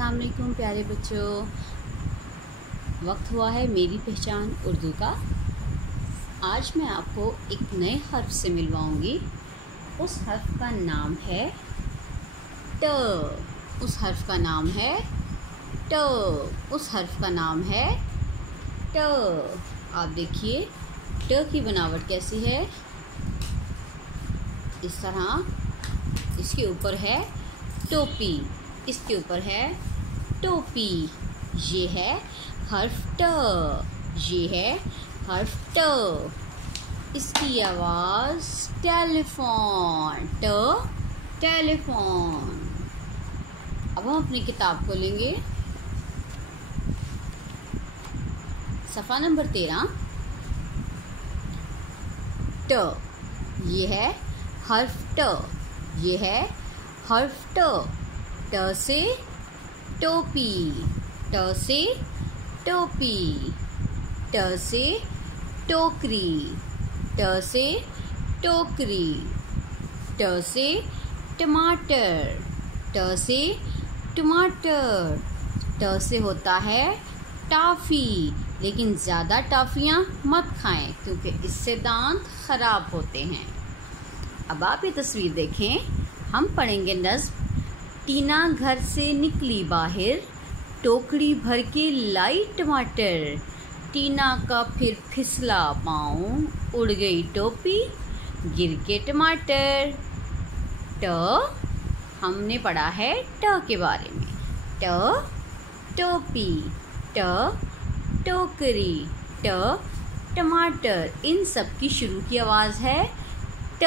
अस्सलाम वालेकुम प्यारे बच्चों। वक्त हुआ है मेरी पहचान उर्दू का। आज मैं आपको एक नए हर्फ से मिलवाऊंगी। उस हर्फ का नाम है ट। उस हर्फ का नाम है ट। उस हर्फ का नाम है ट। आप देखिए ट की बनावट कैसी है। इस तरह इसके ऊपर है टोपी, इसके ऊपर है टोपी। ये है हर्फ ट। ये है हर्फ ट। इसकी आवाज़ टेलीफोन, ट टेलीफोन। अब हम अपनी किताब खोलेंगे, सफ़ा नंबर 13। ट, ये है हर्फ ट। ये है हर्फ ट। ट से टोपी, ट से टोपी। ट से टोकरी, ट से टोकरी। ट से टमाटर, ट से टमाटर। ट से होता है टॉफ़ी, लेकिन ज़्यादा टॉफ़ियाँ मत खाएं क्योंकि इससे दांत ख़राब होते हैं। अब आप ये तस्वीर देखें। हम पढ़ेंगे नज़्म। टीना घर से निकली बाहर, टोकरी भर के लाई टमाटर। टीना का फिर फिसला पाँव, उड़ गई टोपी, गिर के टमाटर। ट हमने पढ़ा है ट के बारे में। ट टोपी, ट टोकरी, ट टमाटर। इन सब की शुरू की आवाज़ है ट।